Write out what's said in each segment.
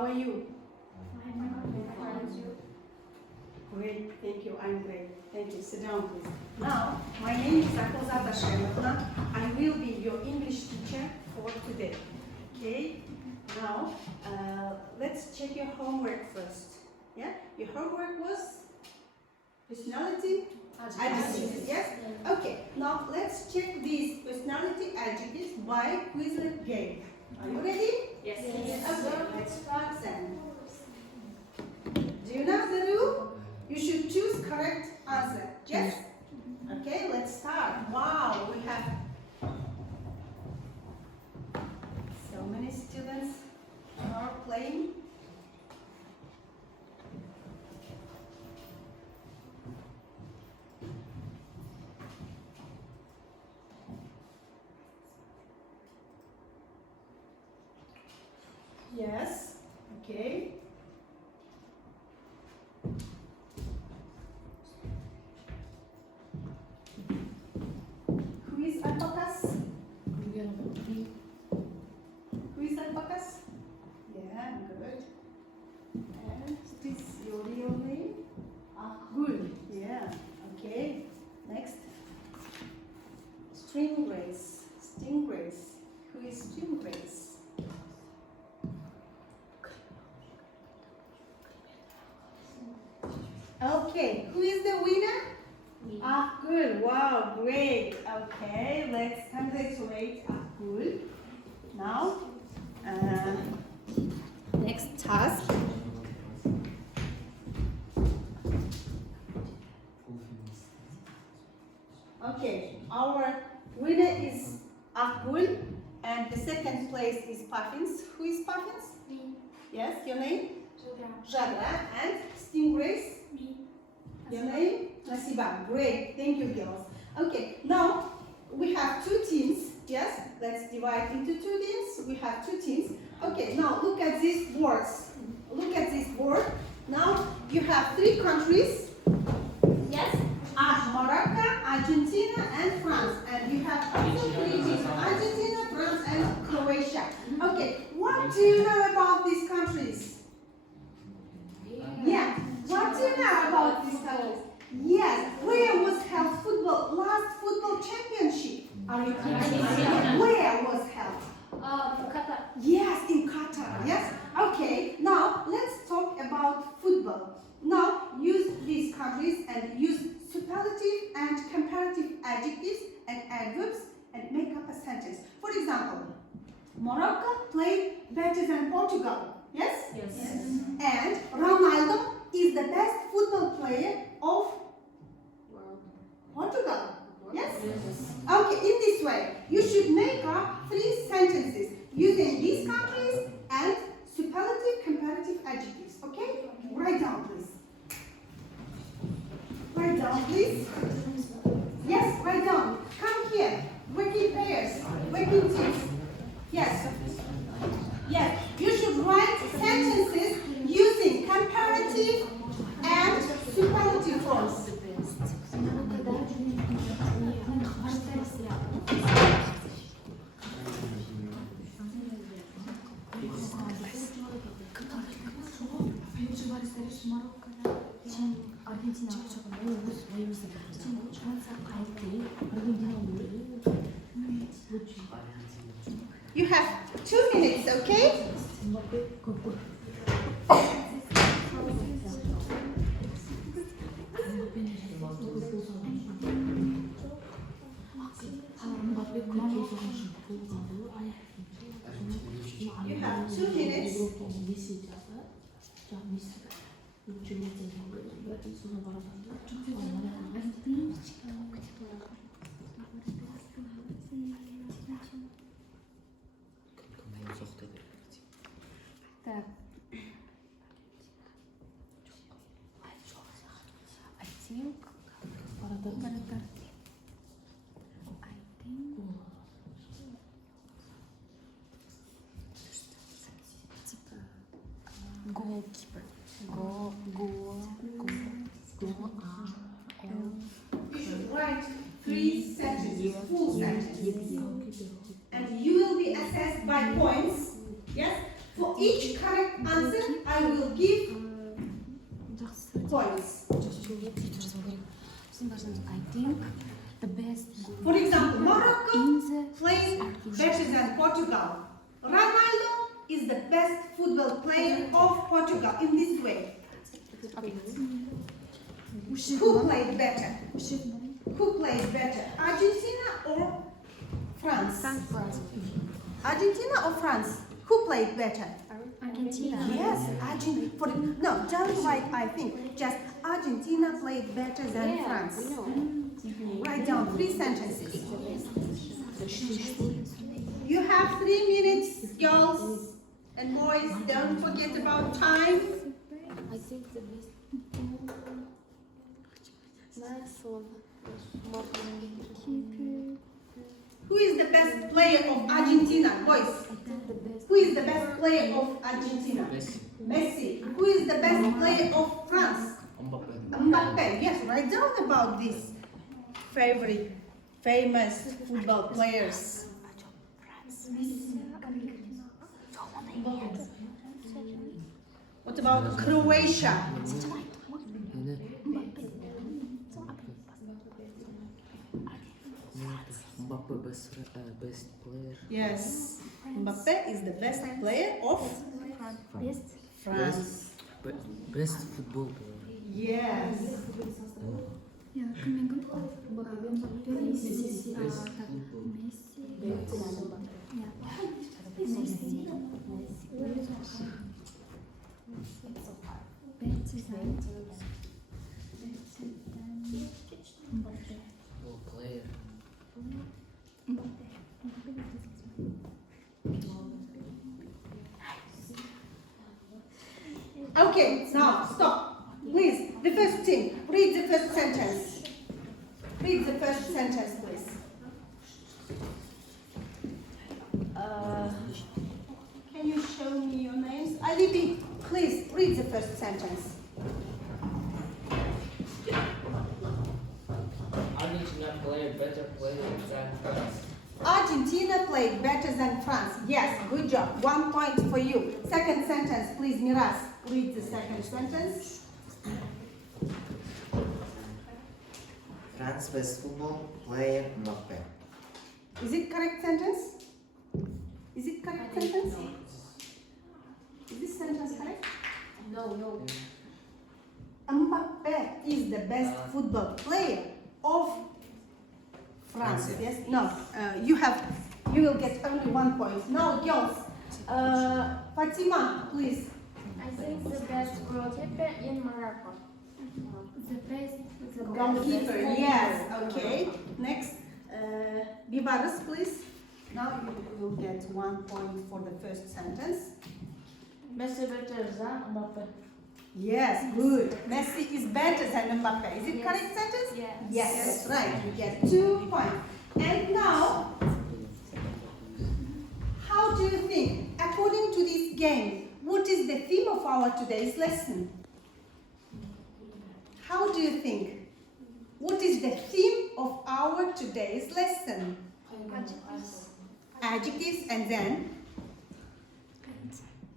How are you? Fine. Great, thank you. I'm great. Thank you. Sit down, please. Now, my name is Ащысай. I will be your English teacher for today. Okay? Now, let's check your homework first. Yeah? Your homework was personality adjectives. Yes? Okay. Now, let's check these personality adjectives by Quizlet game. Are you ready? Yes. Okay, let's start then. Do you know the rule? You should choose correct answer. Yes? Okay, let's start. Wow, we have so many students are playing. Yes, okay. Who is alpacas? Who is alpacas? Yeah, good. And this is your real name? Good. Yeah, okay. Next. Stingrays. Stingrays. Who is stingrays? Okay, who is the winner? Good. Wow, great. Okay, let's congratulate Akul. Now, next task. Okay, our winner is Akul, and the second place is Puffins. Who is Puffins? Me. Yes, your name? Jadra. Jadra. And Stingrays? Me. Your name? Nasiba. Great. Thank you, girls. Okay, now we have two teams. Yes, let's divide into two teams. We have two teams. Okay, now look at these boards. Look at this board. Now you have three countries. Yes, Morocco, Argentina, and France. And you have also three teams: Argentina, France, and Croatia. Okay, what do you know about these countries? Yeah, what do you know about these countries? Yes, where was held last football championship? Are you kidding? Where was held? Qatar. Yes, in Qatar. Yes. Okay. Now let's talk about football. Now use these countries and use superlative and comparative adjectives and adverbs and make up a sentence. For example, Morocco played better than Portugal. Yes? Yes. And Ronaldo is the best football player of Portugal. Yes? Okay, in this way, you should make up three sentences using these countries and superlative comparative adjectives. Okay? Write down, please. Write down, please. Yes, write down. Come here. Working pairs. Working teams. Yes. Yes. You should write sentences using comparative and superlative forms. You have 2 minutes, okay? You have 2 minutes. Так. I think goalkeeper. You should write 3 sentences, full sentences. And you will be assessed by points. Yes? For each correct answer, I will give points. I think the best. For example, Morocco In the played better than Portugal. Ronaldo is the best football player of Portugal in this way. Who played better? Who played better? Argentina or France? Argentina or France? Who played better? Argentina. Yes, Argentina. No, don't write I think. Just Argentina played better than France. Write down 3 sentences. You have 3 minutes, girls and boys. Don't forget about time. I think the best. Who is the best player of Argentina? Boys. Who is the best player of Argentina? Messi. Who is the best player of France? Mbappe. Yes, write down about these favorite, famous football players. What about Croatia? Mbappe best player. Yes, Mbappe is the best player of France. Best football player. Yes. Football player. Okay, now stop. Please, the first thing, read the first sentence. Read the first sentence, please. Can you show me your names? Alibi, please read the first sentence. Argentina played better than France. Argentina played better than France. Yes, good job. 1 point for you. Second sentence, please, Miras. Read the second sentence. France best football player Mbappe. Is it correct sentence? Is it correct sentence? Is this sentence correct? No. Mbappe is the best football player of France. Yes? No. You will get only 1 point. Now, girls. Fatima, please. I think the best goalkeeper in Morocco. The best Goalkeeper. Yes. Okay. Next. Bibaris, please. Now you will get 1 point for the first sentence. Messi better than Mbappe. Yes, good. Messi is better than Mbappe. Is it correct sentence? Yes. Yes, that's right. You get 2 points. And now, how do you think, according to this game, what is the theme of our today's lesson? How do you think? What is the theme of our today's lesson? Adjectives and then?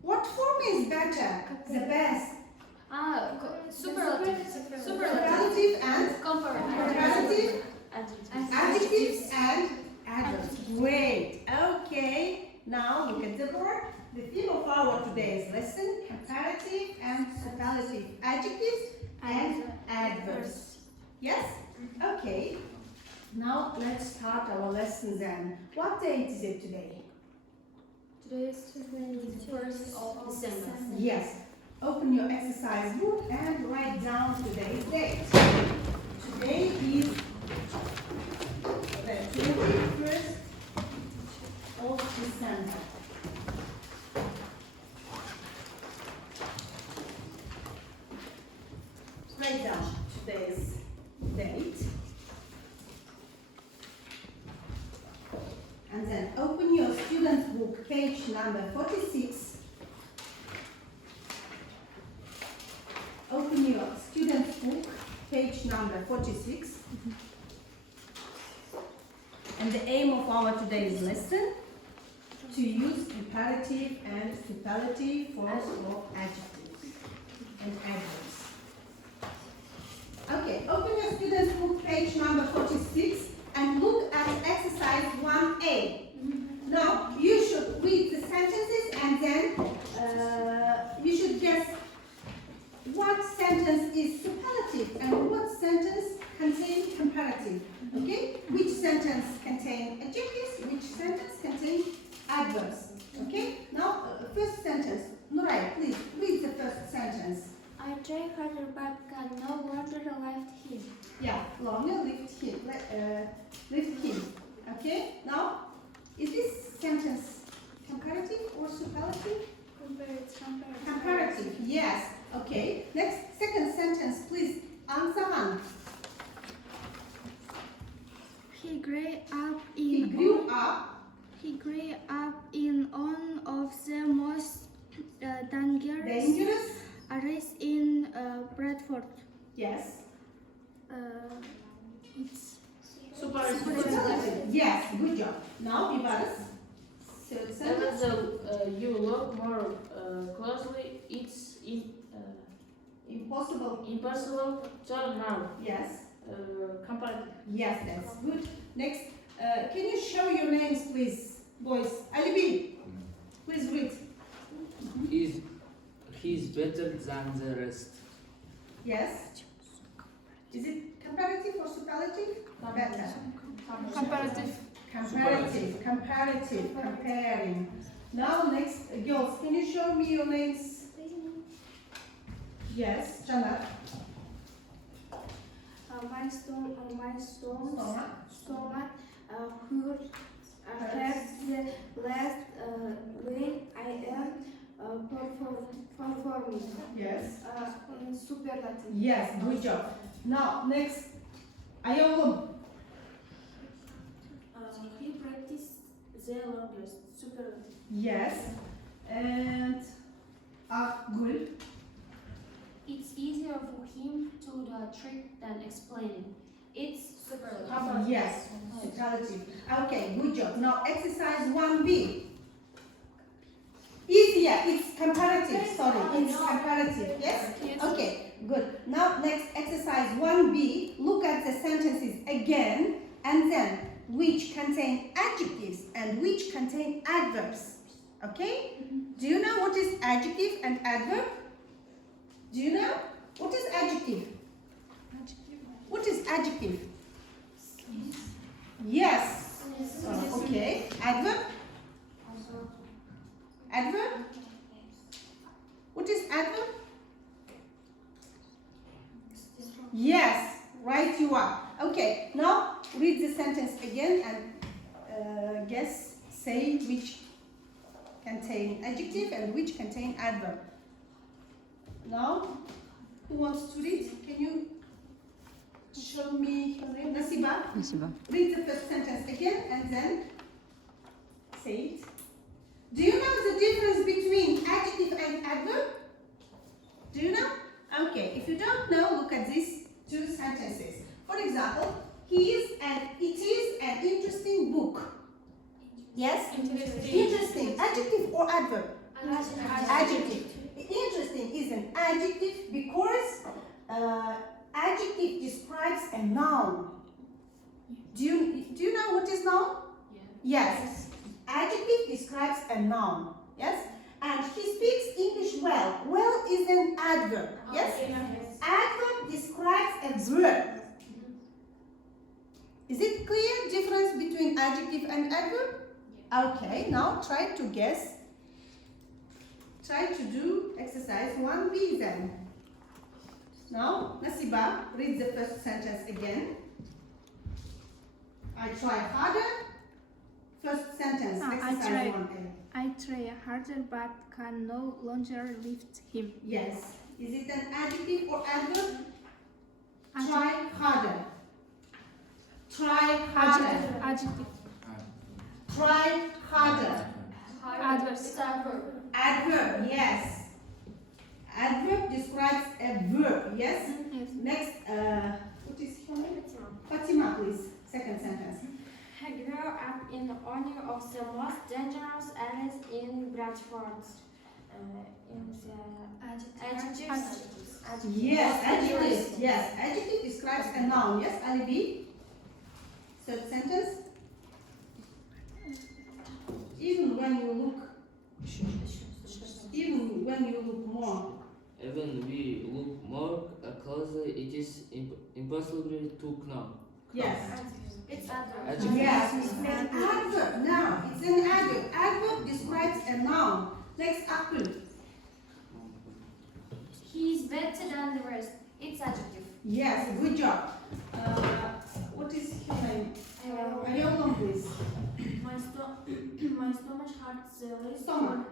What form is better? The best. Superlative. Superlative and Comparative. adjectives and adverbs. Great. Okay. Now look at the board. The theme of our today's lesson: comparative and superlative adjectives and adverbs. Yes? Okay. Now let's start our lesson then. What date is it today? Today is 21st of December. Yes. Open your exercise book and write down today's date. Today is the 21st of December. Write down today's date. And then open your student's book, page number 46. Open your student's book, page number 46. And the aim of our today's lesson, to use the comparative and superlative forms of adjectives and adverbs. Okay, open your students' book, page number 46, and look at exercise 1A. Now, you should read the sentences and then you should guess what sentence is superlative and what sentence contains comparative. Okay? Which sentence contains adjectives, which sentence contains adverbs. Okay? Now, first sentence. Nuray, please read the first sentence. I try harder but can no longer lift him. Yeah, longer lift him. Lift him. Okay? Now, is this sentence comparative or superlative? Comparative, yes. Okay. Next, second sentence, please. Ansahan. He grew up He in grew up. He grew up in one of the most dangerous areas in Bradford. Yes. It's Superlative. Yes, good job. Now, Vivaras. Third Even sentence. though you look more closely, it's Impossible. impossible to know. Yes. Comparative. Yes, that's good. Next, can you show your names, please, boys? Alibi, please read. He's better than the rest. Yes. Is it comparative or superlative? Better. Comparative. Comparative, comparing. Now, next, girls, can you show me your names? Yes, Jana. My stomach Soma. hurt hurts the last way I am performing. Yes. Superlative. Yes, good job. Now, next, Ayolum. He practiced the longest. Superlative. Yes. And Akgul. It's easier for him to do a trick than explaining. It's superlative. Yes, superlative. Okay, good job. Now, exercise 1B. Easier, it's comparative, sorry, it's comparative, yes? Okay, good. Now, next exercise 1B, look at the sentences again, and then which contain adjectives and which contain adverbs, okay? Do you know what is adjective and adverb? Do you know? What is adjective? What is adjective? Yes. Okay. Adverb? Adverb? What is adverb? Yes. Right you are. Okay. Now read the sentence again and guess, say which contain adjective and which contain adverb. Now, who wants to read? Can you show me her name? Nasiba? Nasiba. Read the first sentence again and then say it. Do you know the difference between adjective and adverb? Do you know? Okay, if you don't know, look at these two sentences. For example, it is an interesting book. Yes? Interesting. Adjective or adverb? Adjective. Interesting is an adjective because adjective describes a noun. Do you know what is noun? Yes. Adjective describes a noun. Yes. And he speaks English well. Well is an adverb. Yes. Adverb describes a verb. Is it clear difference between adjective and adverb? Okay. Now try to guess. Try to do exercise 1B then. Now, Nasiba, read the first sentence again. I try harder. First sentence, exercise 1A. I try harder but can no longer lift him. Yes. Is it an adjective or adverb? Adjective. Try harder. Try harder. Adjective. Try harder. Adverbs. Adverb, yes. Adverb describes a verb, yes? Yes. Next, what is your name? Fatima, please. Second sentence. He grew up in one of the most dangerous areas in брать words in the adjectives. Yes, adjective. Yes, adjective describes a noun. Yes, Ali B. Third sentence. Even when you look more. Even we look more closely, it is impossible to know. Yes. It's adverb. Adjective. Yes. An adverb. Now, it's an adverb. Adverb describes a noun. Next, Akul. He's better than the rest. It's adjective. Yes, good job. What is your name? Ayolong, please. My stomach hurts less. Stomach.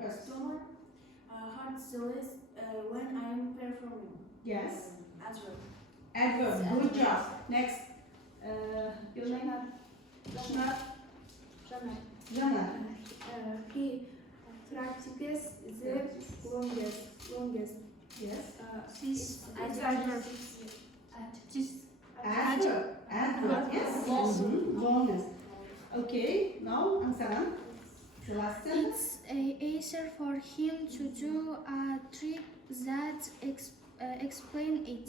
Yes. Stomach hurts less when I'm performing. Yes. Adverb. Adverb. Good job. Next. Your name? Shna. Jana. He practices the longest. Yes. This Adverb. Adverb. Adverb. Yes. Longest. Okay. Now, Ansaran. The last sentence. It's easier for him to do a trick that explain it.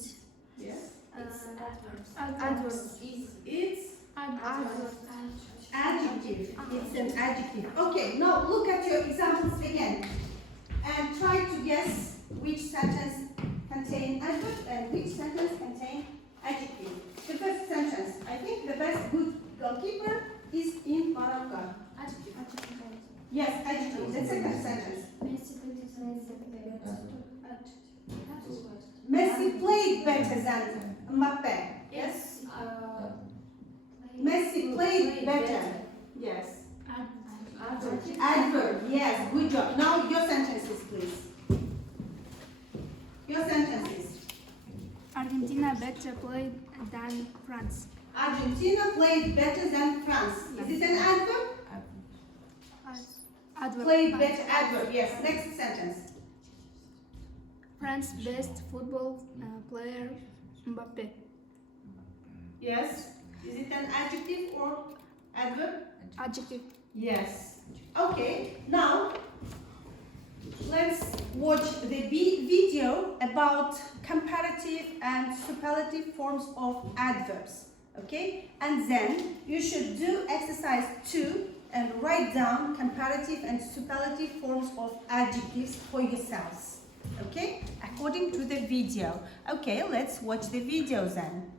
Yes. Adverbs. It's Adverbs. adjective. It's an adjective. Okay. Now look at your examples again, and try to guess which sentence contain adverb and which sentence contain adjective. The first sentence. I think the best good goalkeeper is in Morocco. Adjective. Yes, adjective. The second sentence. Messi played better than Mbappe. Yes. Messi played better. Yes. Adverb. Yes. Good job. Now your sentences, please. Your sentences. Argentina better played than France. Argentina played better than France. Is it an adverb? Adverb. Played better. Adverb. Yes. Next sentence. France's best football player Mbappe. Yes. Is it an adjective or adverb? Adjective. Yes. Okay. Now let's watch the video about comparative and superlative forms of adverbs. Okay? And then you should do exercise 2 and write down comparative and superlative forms of adjectives for yourselves. Okay? According to the video. Okay, let's watch the video then.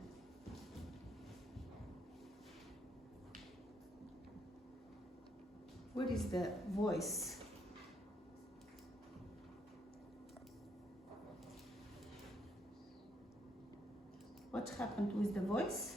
What is the voice? What happened with the voice?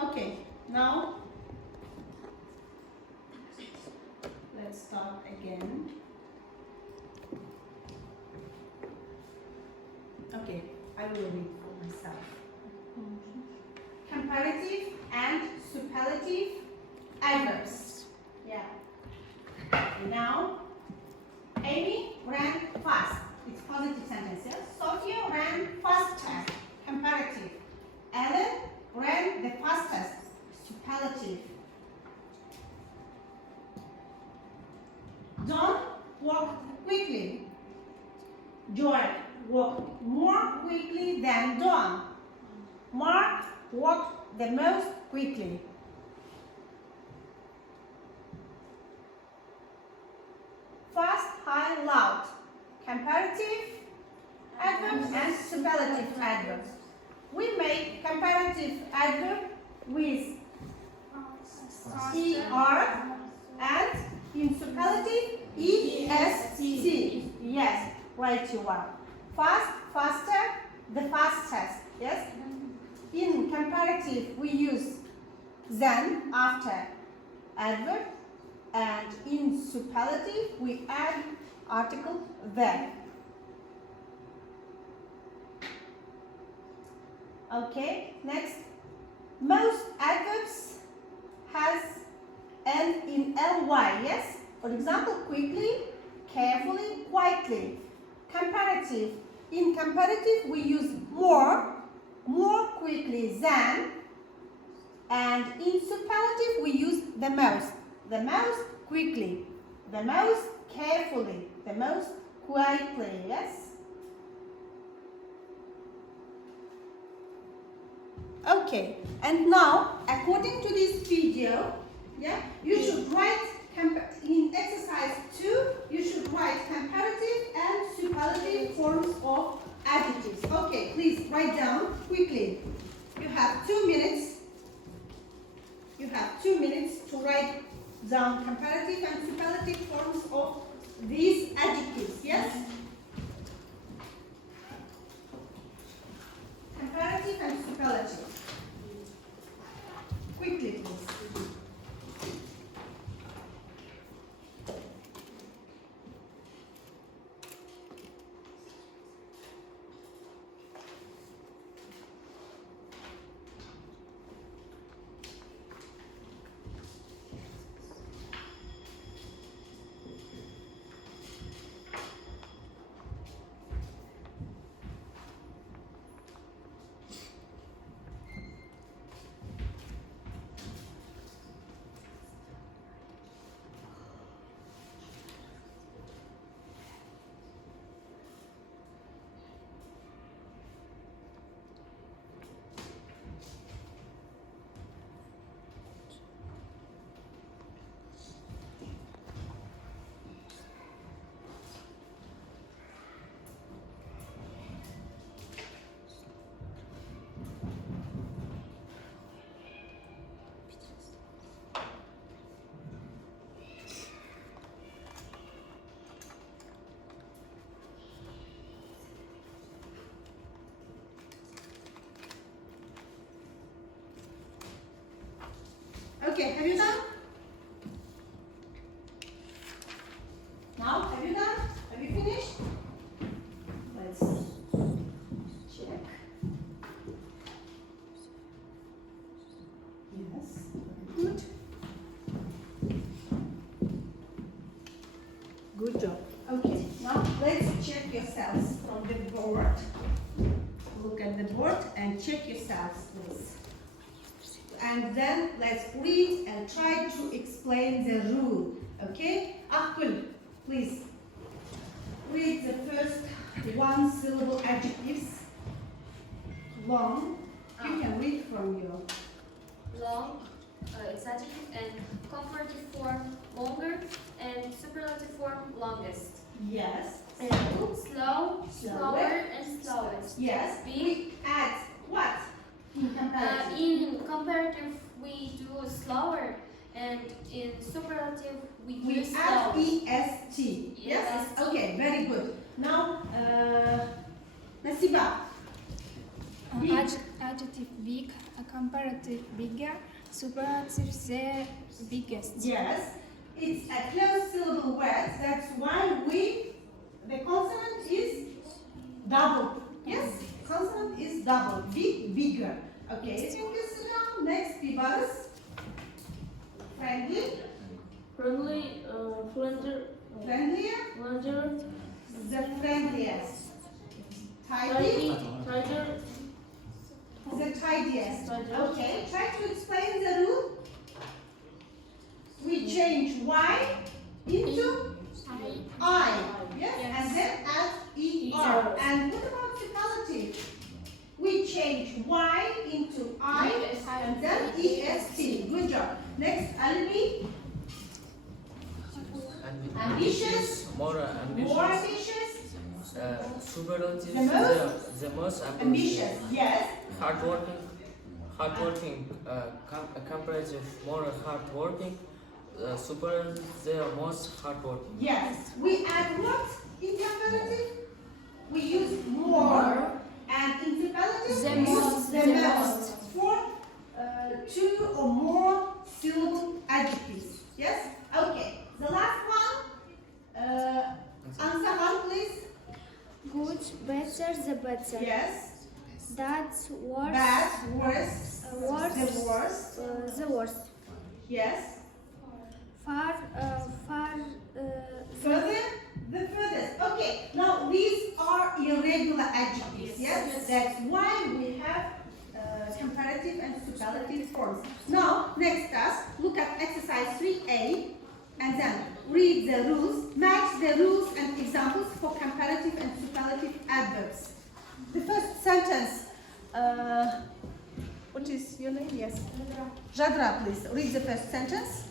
Okay, now let's start again. Okay, I will read for myself. Comparative and superlative adverbs. Yeah. Now, Amy ran fast. It's positive sentence. Yeah? Sophia ran faster. Comparative. Ellen ran the fastest. Superlative. John walked quickly. Joy walked more quickly than Dawn. Mark walked the most quickly. Fast, high, loud. Comparative adverbs and superlative adverbs. We make comparative adverb with ER and in superlative EST. right you are. Fast, faster, the fastest. Yes? In comparative, we use than after adverb, and in superlative, we add article then. Okay, next. Most adverbs has end in ly, yes? For example, quickly, carefully, quietly. Comparative. In comparative, we use more quickly than, and in superlative, we use the most quickly, the most carefully, the most quietly, yes? Okay, and now, according to this video, yeah, you should write in exercise 2, you should write comparative and superlative forms of adjectives. Okay, please write down quickly. You have 2 minutes. You have 2 minutes to write down comparative and superlative forms of these adjectives. Yes? Comparative and superlative. Quickly, please. Okay, have you done? Now, have you done? Have you finished? Let's check. Yes, good. Good job. Okay, now let's check yourselves from the board. Look at the board and check yourselves, please. And then let's read and try to explain the rule. Okay? Akul, please read the first one syllable adjectives. Long. You can read from your. Long, it's adjective, and comparative form longer, and superlative form longest. Yes. And slow, slower, and slowest. Yes. Big. We add what? In comparative. In comparative, we do slower, and in superlative, we We do add slow. EST. Yes? EST. Okay, very good. Now, Nasiba. Big. Adjective big, a comparative bigger, superlative the biggest. Yes. It's a closed syllable word. That's why the consonant is double. Yes? Consonant is double. Big, bigger. Okay, if you can sit down. Next, Pibaris. Friendly. Friendly, friendlier, Friendlier. larger, The friendliest. Tidy. tighter, The tidiest. Tidiest. Okay, try to explain the rule. We change Y into I. Yes? And then add ER. And what about superlative? We change Y into I and then EST. Good job. Next, Albi. Ambitious. More ambitious. More ambitious. Superlative. The The most Ambitious. Yes. Hardworking. Comparative. More hardworking. Superlative. The most hardworking. Yes. We add what in comparative? worse the better. Yes. That's worse. Bad, worse, Worse. the worst. The worst. Yes. Far. Further, the furthest. Okay, now these are irregular adjectives. Yes, that's why we have comparative and superlative forms. Now, next task, look at exercise 3A and then read the rules, match the rules and examples for comparative and superlative adverbs. The first sentence, what is your name? Yes. Jadra, please read the first sentence.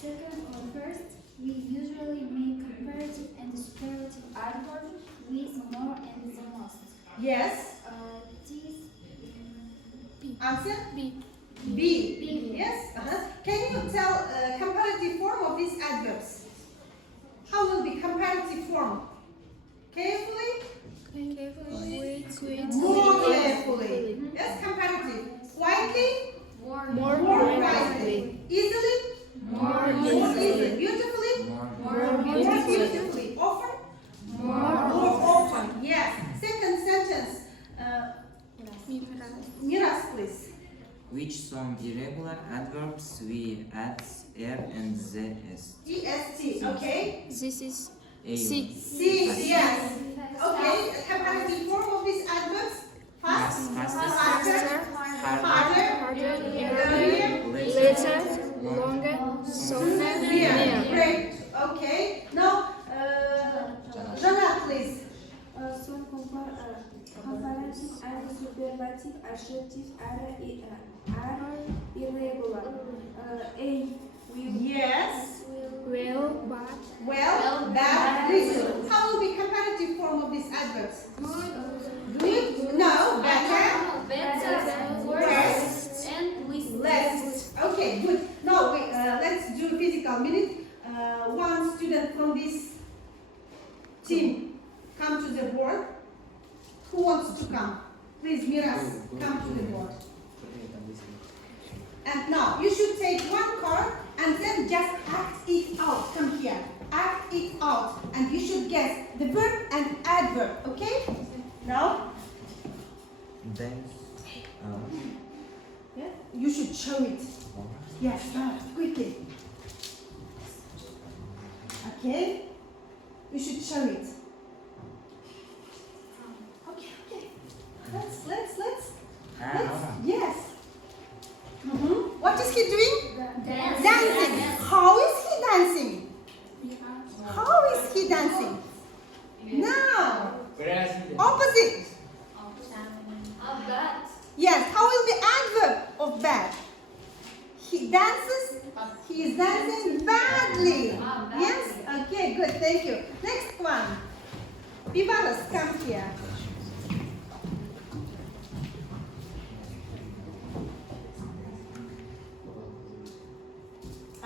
Second or first, we usually make comparative and superlative adverbs with more and the most. Yes. Answer? B. B. Yes. Can you tell comparative form of these adverbs? How will be comparative form? Carefully? Wait. More carefully. Yes, comparative. Quietly? More quietly. Easily? More easily. Beautifully? More beautifully. Often? More often. Yes. Second sentence. Miras, please. Which some irregular adverbs we add er and zs? EST. Okay. This is A. C. Yes. Okay. A comparative form of these adverbs. Fast. Faster. Harder. Earlier. later, longer, sooner, Yeah. near. Great. Okay. Now, Jana, please. Some comparative and superlative adjectives are irregular. A will, Yes. Will, but, Well, bad, little. How will be comparative form of these adverbs? Good. No. Better. Better, Worse. worse, and least. Less. Okay. Good. Now, let's do physical minute. One student from this team come to the board. Who wants to come? Please, Miras, come to the board. And now, you should take one card and then just act it out. Come here. Act it out. And you should guess the verb and adverb. Okay? Now, Then. yeah, you should show it. Yes, quickly. Okay? You should show it. Okay. Let's. Yes. What is he doing? Dancing. How is he dancing? How is he dancing? Now, opposite. Bad. Yes, how will the adverb of bad? He dances, he is dancing badly. Yes? Okay, good, thank you. Next one. Vivaras, come here.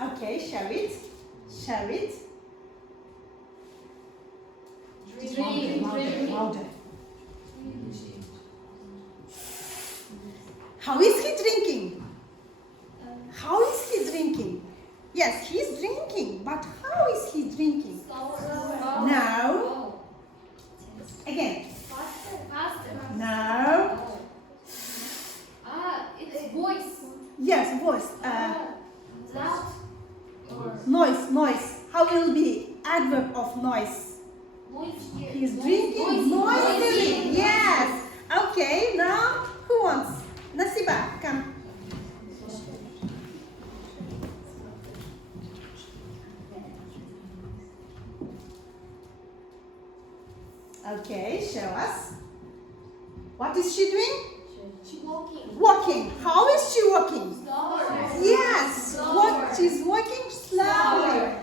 Okay, show it. Show it. Louder. How is he drinking? How is he drinking? Yes, he's drinking, but how is he drinking? No. Again. Faster. No. It's voice. Yes, voice. Loud. Or Noise. How will be adverb of noise? noisy. He's drinking noisily. Yes. Okay, now who wants? Nasiba, come. Okay, show us. What is she doing? She walking. Walking. How is she walking? Slower. Yes. Slower. She's walking slowly.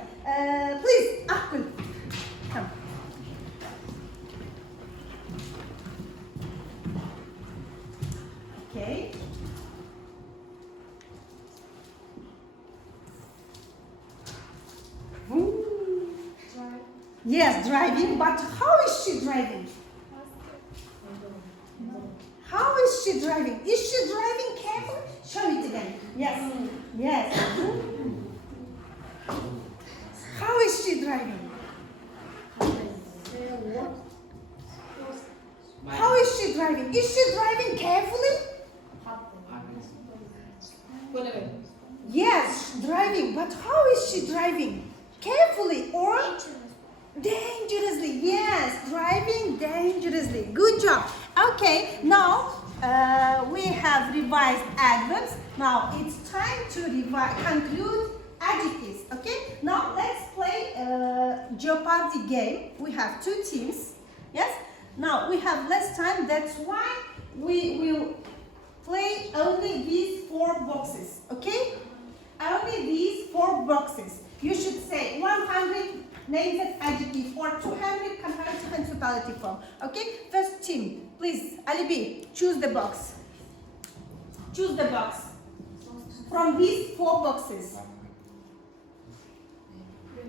Please, Akul, come. Okay. Yes, driving, but how is she driving? How is she driving? Is she driving carefully? Show it again. Yes. Yes. How is she driving? driving? Is she driving carefully? Yes, driving. But how is she driving? Carefully or dangerously? Yes, driving dangerously. Good job. Okay, now we have revised adverbs. Now it's time to conclude adjectives. Okay, now let's play Jeopardy game. We have two teams. Yes, now we have less time. That's why we will play only these 4 boxes. Okay, only these 4 boxes. You should say 100 names and adjective or 200 comparative and superlative form. Okay, first team, please, Ali B, choose the box. Choose the box from these 4 boxes.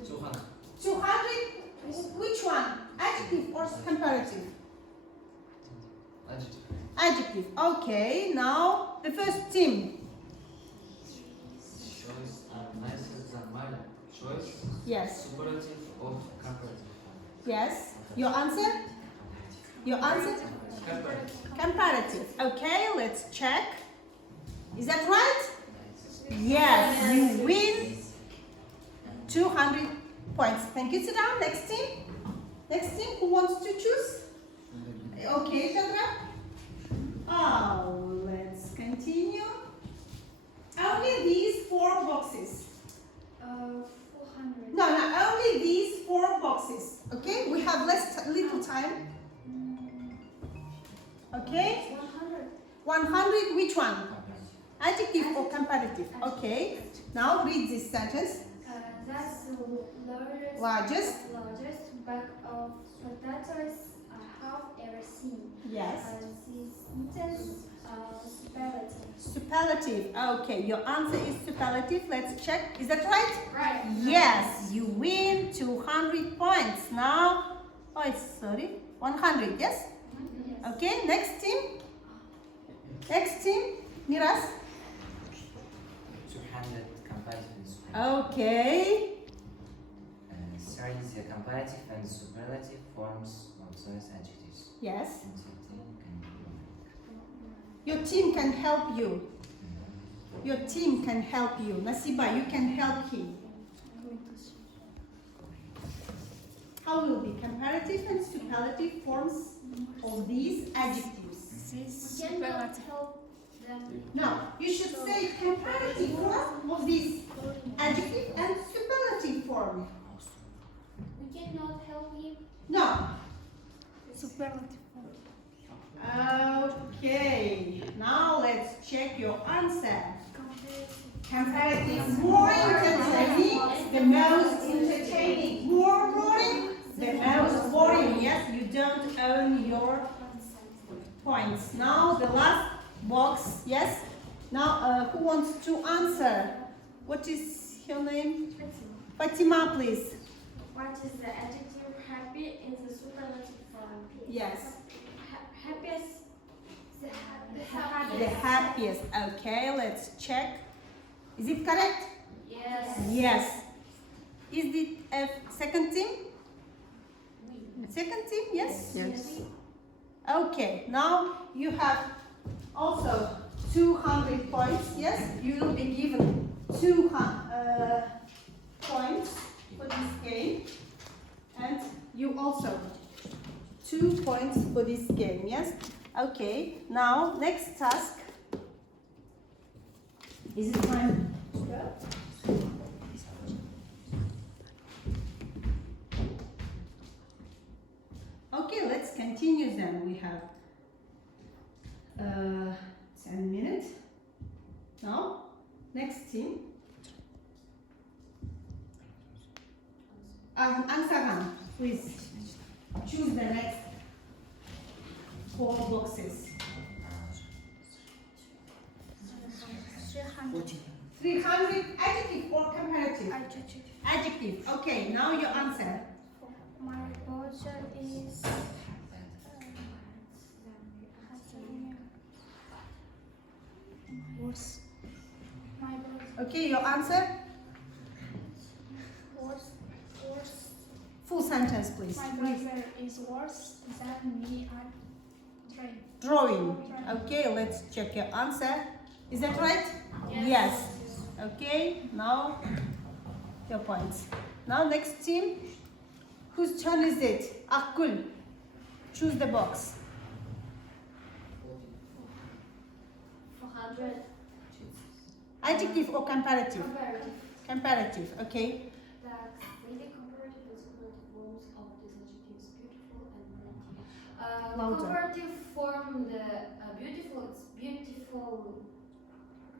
200, which one? Adjective or comparative? Adjective. Adjective. Okay, now the first team. Choice are nicer than mine. Choice, Yes. superlative of comparative. Yes. Your answer? Your answer? Comparative. Comparative. Okay, let's check. Is that right? Yes. You win 200 points. Thank you. Sit down. Next team. Next team. Who wants to choose? Okay, Chandra. Oh, let's continue. Only these 4 boxes. 400. No, only these 4 boxes. Okay, we have little time. Okay, 100. 100. Which one? Adjective or comparative? Okay. Now read this sentence. That's the Largest. largest bag of potatoes I have ever seen. Yes. This sentence superlative. Superlative. Okay, your answer is superlative. Let's check. Is that right? Right. Yes, you win 200 points. Now, oh, it's sorry, 100. Yes. Yes. Okay. Next team. Next team. Miras. 200 comparative and superlative. Okay. 30 comparative and superlative forms of those adjectives. Yes. And 15 can Your team can help you. Your team can help you. Nasiba, you can help him. How will be comparative and superlative forms of these adjectives? We cannot help them. No, you should say comparative form of this adjective and superlative form. We cannot help him. No. Superlative. Okay. Now let's check your answer. Comparative. Comparative, more entertaining, the most entertaining. More boring, the most boring. Yes, you don't earn your points. Now the last box. Yes. Now who wants to answer? What is your name? Fatima, please. What is the adjective happy in the superlative form? Yes. Happiest. The happiest. Okay, let's check. Is it correct? Yes. Yes. Is it a second team? Second team, yes? Yes. Okay, now you have also 200 points, yes? You will be given 200 points for this game. And you also 2 points for this game, yes? Okay, now next task. Is it time to go? Okay, let's continue then. We have 10 minutes. Now, next team. Ansaran, please choose the next 4 boxes. 300 adjective or comparative? Adjective. Adjective. Okay, now your answer. My budget is Worse. my budget Okay, your answer. was Full sentence, please. My brother is worse than me. Drawing. Okay, let's check your answer. Is that right? Yes. Okay, now your points. Now next team. Whose turn is it? Akul. Choose the box. 400. Adjective or comparative? Comparative. Comparative, okay. That really comparative and superlative forms of these adjectives beautiful and pretty. Louder. Comparative form, the beautiful, it's beautiful,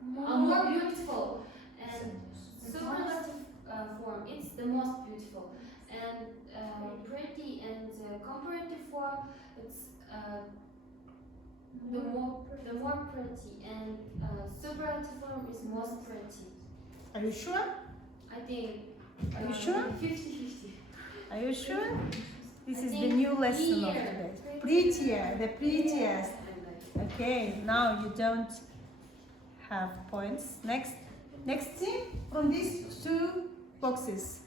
more beautiful, and superlative form, it's the most beautiful, and pretty, and comparative form, it's the more pretty, and superlative form is most pretty. Are you sure? I think. Are you sure? 50-50. Are you sure? This I is the think new lesson of prettier. today. Prettier, the prettiest. Okay, now you don't have points. Next team from these two boxes.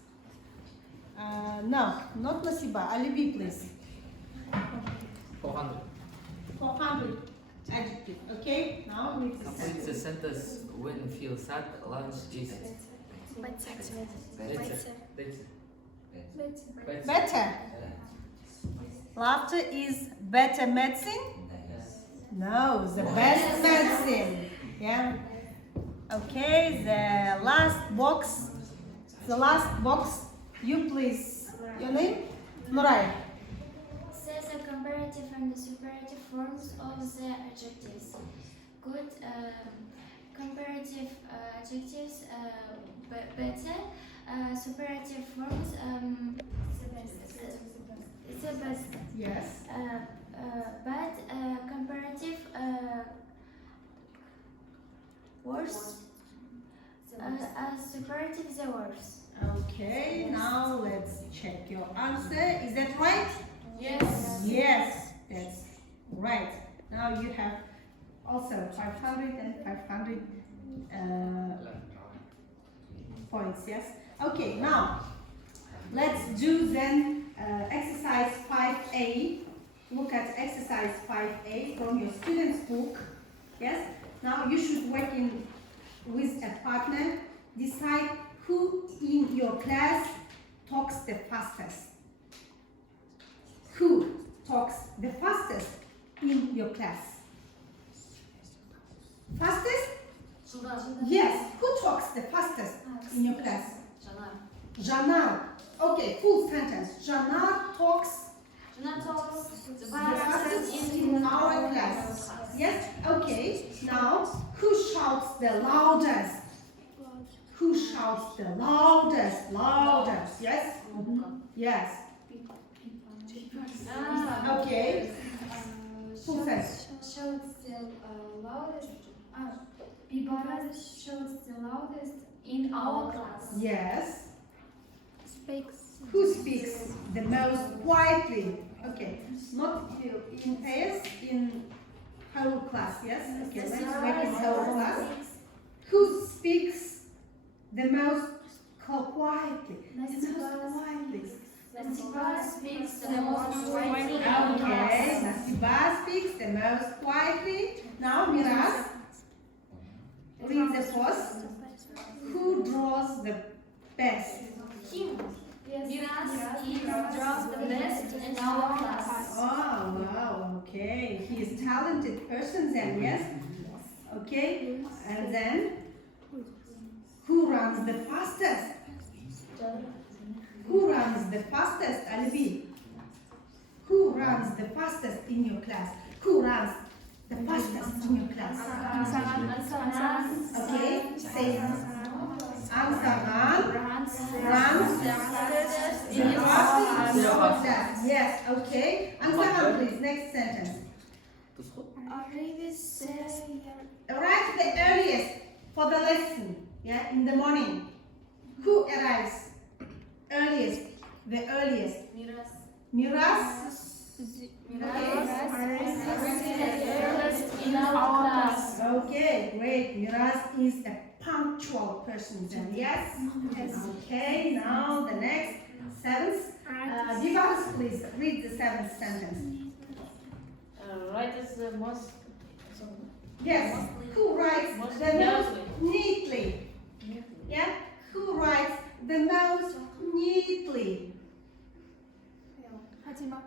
No, not Nasiba. Alibi, please. 400. 400 adjective. Okay, now with the Complete the sentence when you feel sad, lunch is better. Laughter is better medicine. No, the best medicine. Yeah. Okay, the last box. You please. Your name? Nuray. Says the comparative and the superlative forms of the adjectives. Good comparative adjectives better. Superlative forms the best. Yes. But comparative worse. Superlative the worse. Okay, now let's check your answer. Is that right? Yes. Yes, that's right. Now you have also 500 and 500 points, yes? Okay, now let's do then exercise 5A. Look at exercise 5A from your student's book. Yes? Now you should work with a partner. Decide who in your class talks the fastest. Who talks the fastest in your class? Fastest? Yes. Who talks the fastest in your class? Janar. Okay, full sentence. Janar talks the fastest in our class. Yes? Okay. Now, who shouts the loudest? Who shouts the loudest? Loudest. Yes? Yes. Okay. Full sentence. Shouts the loudest. People shouts the loudest in our class. Yes. Speaks. Who speaks the most quietly? Okay. Not in pairs, in whole class. Yes? Okay, let's make it whole class. Who speaks the most quietly? Nasiba speaks the most quietly. Okay, Nasiba speaks the most quietly. Now, Miraz, read the post. Who draws the best? Him. Miraz, he draws the best in our class. Oh, wow, okay. He is a talented person then, yes? Okay, and then, who runs the fastest? Who runs the fastest, Alibi? Who runs the fastest in your class? Who runs the fastest in your class? Okay, say Ansaran runs the fastest. Yes, okay. Ansaran, please, next sentence. Arrive the earliest for the lesson, yeah, in the morning. Who arrives earliest? The earliest. Miraz. In our class. Okay, great. Miraz is a punctual person then, yes? Okay, now the next seventh. Divas, please read the seventh sentence. Write the the most. Yes. Who writes the most neatly? Yeah. Who writes the most neatly? Fatima.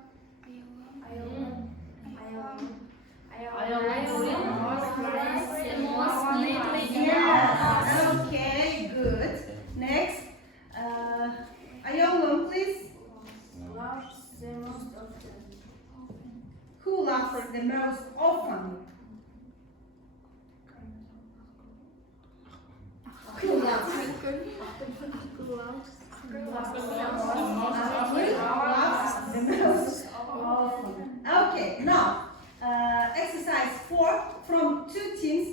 Yes. Okay. Good. Next. Ayolum, please. Loves the most often. Who laughs the most often? Who laughs? Laughs the most often. Okay, now exercise 4 from 2 teams.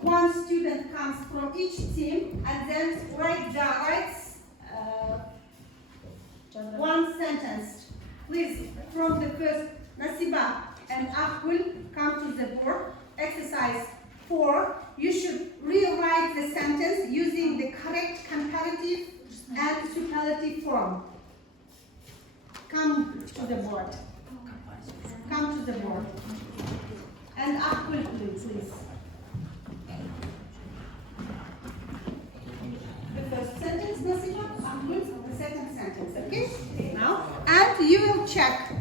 One student comes from each team and then writes one sentence. Please, from the first, Nasiba and Akul come to the board. Exercise 4. You should rewrite the sentence using the correct comparative and superlative form. Come to the board. Come to the board. And Akul, please. The first sentence, Nasiba, Akul, the second sentence, okay? Now, and you will check.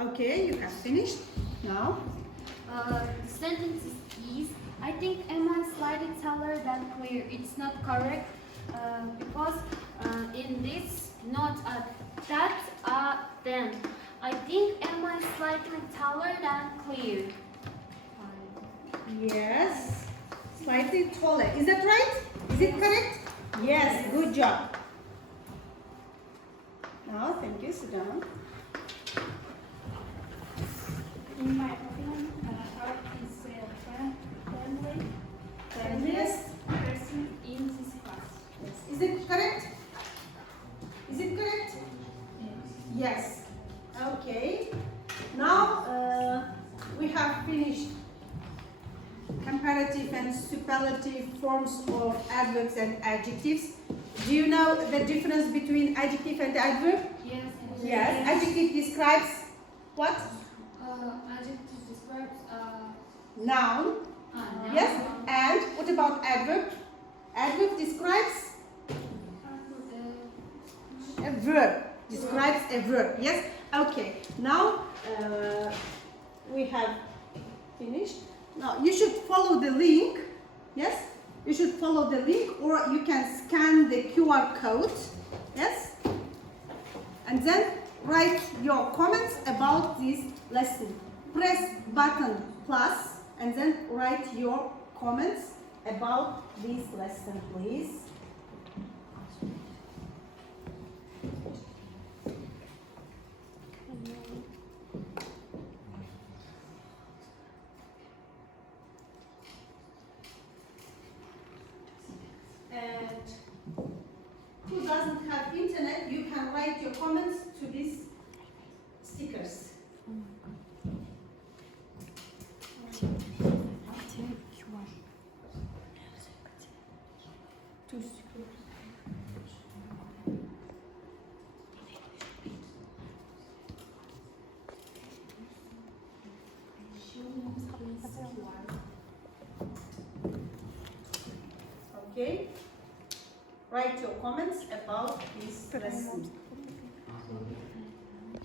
Okay, you have finished. Now, Sentence is, I think am I slightly taller than clear. It's not correct because in this not a that then. I think am I slightly taller than clear. yes, slightly taller. Is that right? Is it correct? Yes, good job. Now, thank you. Sit down. In my opinion, Art is the Friendliest. person in this class. Is it correct? Is it correct? Yes. Okay. Now we have finished comparative and superlative forms of adverbs and adjectives. Do you know the difference between adjective and adverb? Yes. Yes. Adjective describes what? Adjective describes Noun. Yes. And what about adverb? Adverb describes a verb. Describes a verb. Yes. Okay. Now we have finished. Now you should follow the link. Yes. You should follow the link, or you can scan the QR code. Yes. And then write your comments about this lesson. Press button plus and then write your comments about this lesson, please. And who doesn't have internet, you can write your comments to these stickers. Okay? Write your comments about this lesson.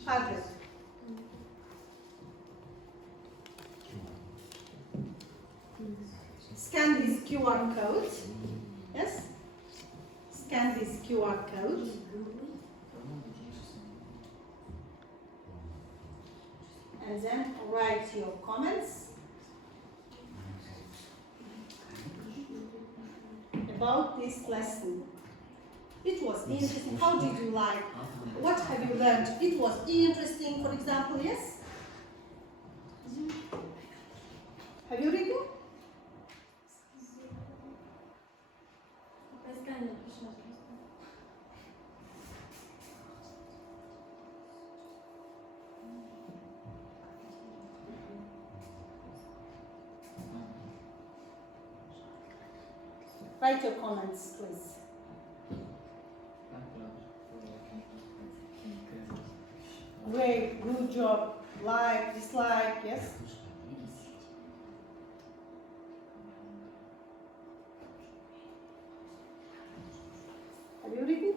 Pardon. Scan this QR code. Yes? Scan this QR code. and then write your comments about this lesson. It was interesting. How did you like? What have you learned? It was interesting, for example, yes? Have you read it? Write your comments, please. Great, good job. Like, dislike, yes? Have you written?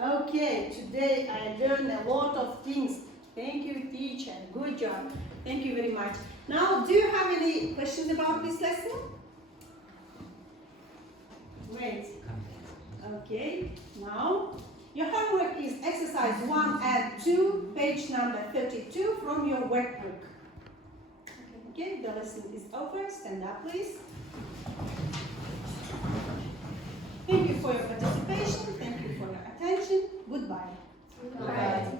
Okay, today I learned a lot of things. Thank you, teacher. Good job. Thank you very much. Now, do you have any questions about this lesson? Great. Okay, now your homework is exercise 1 and 2, page number 32 from your workbook. Okay, the lesson is over. Stand up, please. Thank you for your participation. Thank you for your attention. Goodbye. Goodbye.